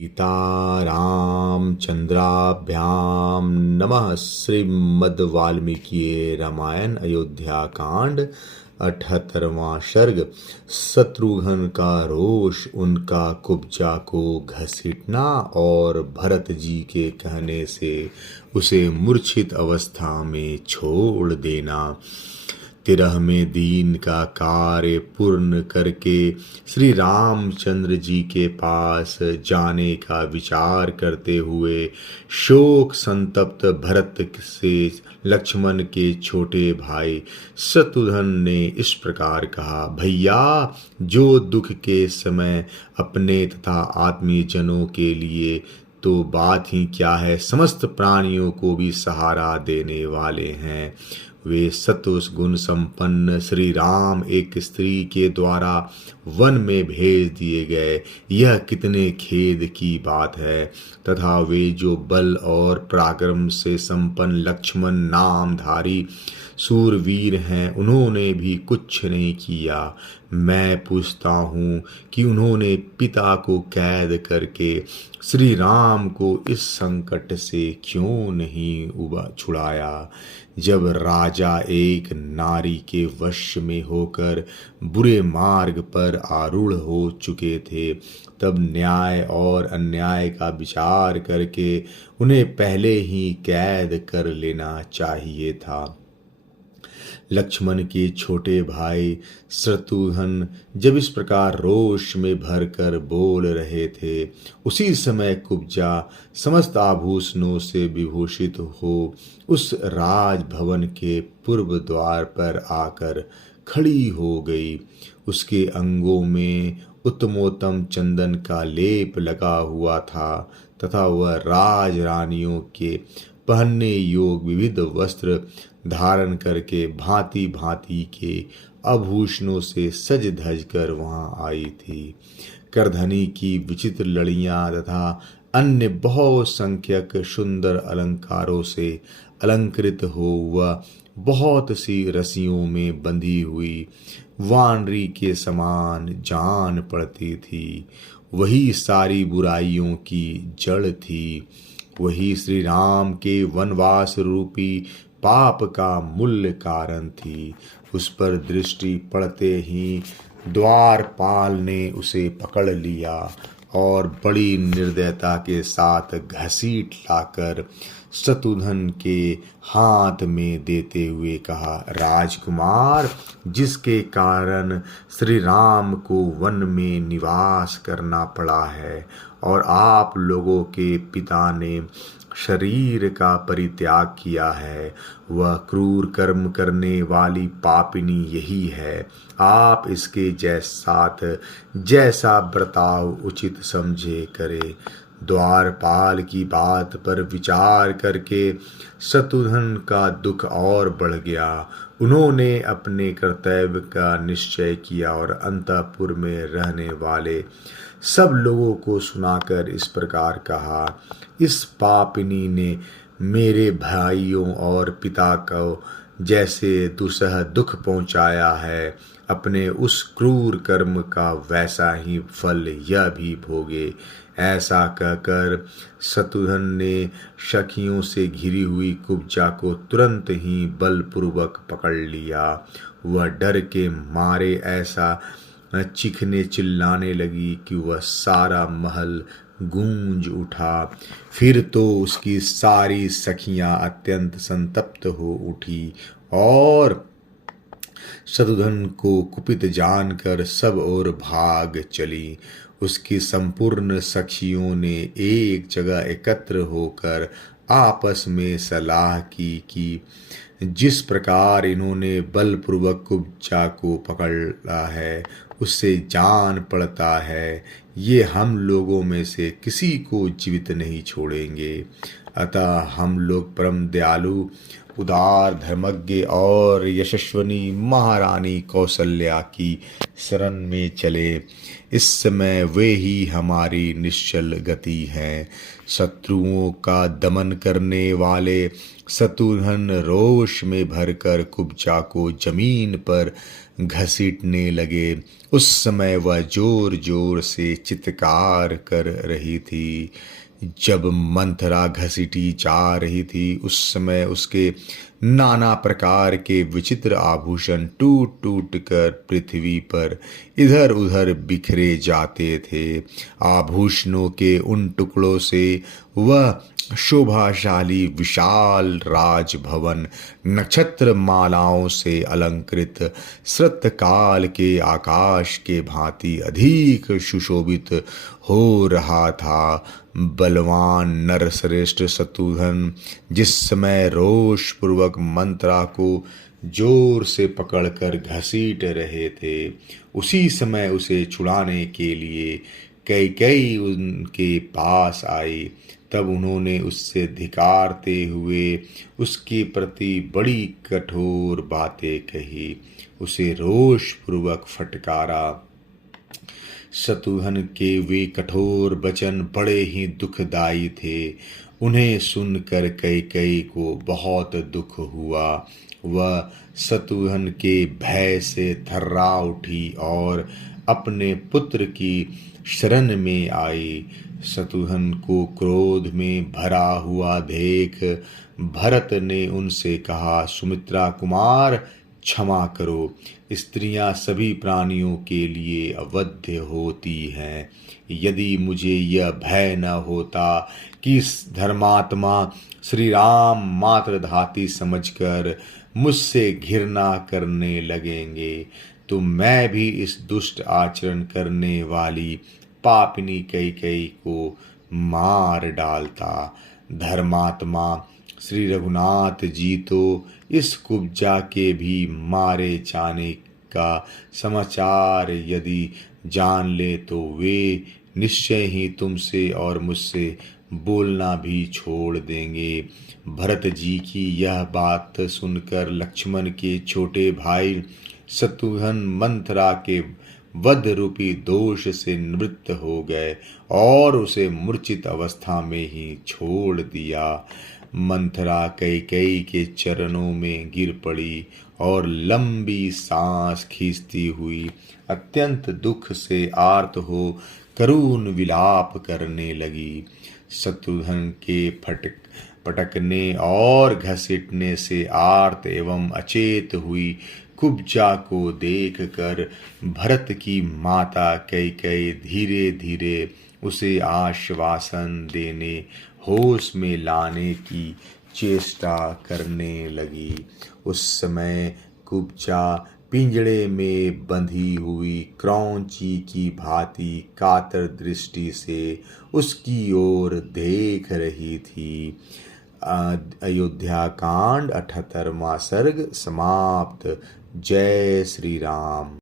सीतारामचन्द्राभ्यां नमः। श्रीमद् वाल्मीकि रामायण अयोध्या कांड 78वां सर्ग। शत्रुघ्न का रोष, उनका कुब्जा को घसीटना और भरत जी के कहने से उसे मूर्छित अवस्था में छोड़ देना। 13वें दिन का कार्य पूर्ण करके श्री रामचंद्र जी के पास जाने का विचार करते हुए शोक संतप्त भरत से लक्ष्मण के छोटे भाई शत्रुघ्न ने इस प्रकार कहा, भैया, जो दुख के समय अपने तथा आत्मीय जनों के लिए तो बात ही क्या है, समस्त प्राणियों को भी सहारा देने वाले हैं। वे सत्व गुण संपन्न श्री राम एक स्त्री के द्वारा वन में भेज दिए गए, यह कितने खेद की बात है। तथा वे जो बल और पराक्रम से संपन्न लक्ष्मण नामधारी सूरवीर हैं, उन्होंने भी कुछ नहीं किया। मैं पूछता हूँ कि उन्होंने पिता को कैद करके श्री राम को इस संकट से क्यों नहीं छुड़ाया। जब राजा एक नारी के वश में होकर बुरे मार्ग पर आरूढ़ हो चुके थे, तब न्याय और अन्याय का विचार करके उन्हें पहले ही कैद कर लेना चाहिए था। लक्ष्मण के छोटे भाई शत्रुघ्न जब इस प्रकार रोष में भरकर बोल रहे थे, उसी समय कुब्जा समस्त आभूषणों से विभूषित हो उस राजभवन के पूर्व द्वार पर आकर खड़ी हो गई। उसके अंगों में उत्तमोत्तम चंदन का लेप लगा हुआ था तथा वह राज रानियों के पहनने योग्य विविध वस्त्र धारण करके भांति भांति के आभूषणों से सज धज कर वहां आई थी। करधनी की विचित्र लड़ियां तथा अन्य बहुत संख्यक सुंदर अलंकारों से अलंकृत हो वह बहुत सी रस्सियों में बंधी हुई वानरी के समान जान पड़ती थी। वही सारी बुराइयों की जड़ थी। वही श्री राम के वनवास रूपी पाप का मूल कारण थी। उस पर दृष्टि पड़ते ही द्वारपाल ने उसे पकड़ लिया और बड़ी निर्दयता के साथ घसीट लाकर शत्रुघ्न के हाथ में देते हुए कहा, राजकुमार, जिसके कारण श्री राम को वन में निवास करना पड़ा है और आप लोगों के पिता ने शरीर का परित्याग किया है, वह क्रूर कर्म करने वाली पापिनी यही है। आप इसके साथ जैसा बर्ताव उचित समझे करे। द्वारपाल की बात पर विचार करके शत्रुघ्न का दुख और बढ़ गया। उन्होंने अपने कर्तव्य का निश्चय किया और अंतःपुर में रहने वाले सब लोगों को सुनाकर इस प्रकार कहा, इस पापिनी ने मेरे भाइयों और पिता को जैसे दुसह दुख पहुंचाया है, अपने उस क्रूर कर्म का वैसा ही फल यह भी भोगे। ऐसा कहकर शत्रुघ्न ने सखियों से घिरी हुई कुब्जा को तुरंत ही बलपूर्वक पकड़ लिया। वह डर के मारे ऐसा चीखने चिल्लाने लगी कि वह सारा महल गूंज उठा। फिर तो उसकी सारी सखियां अत्यंत संतप्त हो उठी और शत्रुघ्न को कुपित जानकर सब ओर भाग चली। उसकी संपूर्ण सखियों ने एक जगह एकत्र होकर आपस में सलाह की कि जिस प्रकार इन्होंने बलपूर्वक कुब्जा को पकड़ा है, उससे जान पड़ता है ये हम लोगों में से किसी को जीवित नहीं छोड़ेंगे। अतः हम लोग परम दयालु उदार धर्मज्ञ और यशस्विनी महारानी कौसल्या की शरण में चले। इस समय वे ही हमारी निश्चल गति हैं। शत्रुओं का दमन करने वाले शत्रुघ्न रोष में भरकर कुब्जा को जमीन पर घसीटने लगे। उस समय वह जोर जोर से चित्कार कर रही थी। जब मंथरा घसीटी जा रही थी उस समय उसके नाना प्रकार के विचित्र आभूषण टूट टूट कर पृथ्वी पर इधर उधर बिखरे जाते थे। आभूषणों के उन टुकड़ों से वह शोभाशाली विशाल राजभवन नक्षत्र मालाओं से अलंकृत श्रृतकाल के आकाश के भांति अधिक सुशोभित हो रहा था। बलवान नरश्रेष्ठ शत्रुघ्न जिस समय रोष पूर्वक मंत्रा को जोर से पकड़कर घसीट रहे थे, उसी समय उसे छुड़ाने के लिए कैकेयी उनके पास आई। तब उन्होंने उससे धिक्कारते हुए उसके प्रति बड़ी कठोर बातें कही, उसे रोष पूर्वक फटकारा। शत्रुघ्न के वे कठोर वचन बड़े ही दुखदायी थे। उन्हें सुनकर कैकेयी को बहुत दुख हुआ। वह शत्रुघ्न के भय से थर्रा उठी और अपने पुत्र की शरण में आई। शत्रुघ्न को क्रोध में भरा हुआ देख भरत ने उनसे कहा, सुमित्रा कुमार क्षमा करो। स्त्रियां सभी प्राणियों के लिए अवध्य होती हैं। यदि मुझे यह भय न होता कि धर्मात्मा श्री राम मातृधाती समझकर मुझसे घृणा करने लगेंगे तो मैं भी इस दुष्ट आचरण करने वाली पापिनी कैकेयी को मार डालता। धर्मात्मा श्री रघुनाथ जी तो इस कुब्जा के भी मारे जाने का समाचार यदि जान ले तो वे निश्चय ही तुमसे और मुझसे बोलना भी छोड़ देंगे। भरत जी की यह बात सुनकर लक्ष्मण के छोटे भाई शत्रुघ्न मंथरा के वध रूपी दोष से निवृत्त हो गए और उसे मूर्छित अवस्था में ही छोड़ दिया। मंथरा कैकेयी के चरणों में गिर पड़ी और लंबी सांस खींचती हुई अत्यंत दुख से आर्त हो करुण विलाप करने लगी। शत्रुघ्न के पटकने और घसीटने से आर्त एवं अचेत हुई कुब्जा को देखकर भरत की माता कैकेयी धीरे धीरे उसे आश्वासन देने होश में लाने की चेष्टा करने लगी। उस समय कुब्जा पिंजड़े में बंधी हुई क्रौंची की भांति कातर दृष्टि से उसकी ओर देख रही थी। अयोध्या कांड 78वां सर्ग समाप्त। जय श्री राम।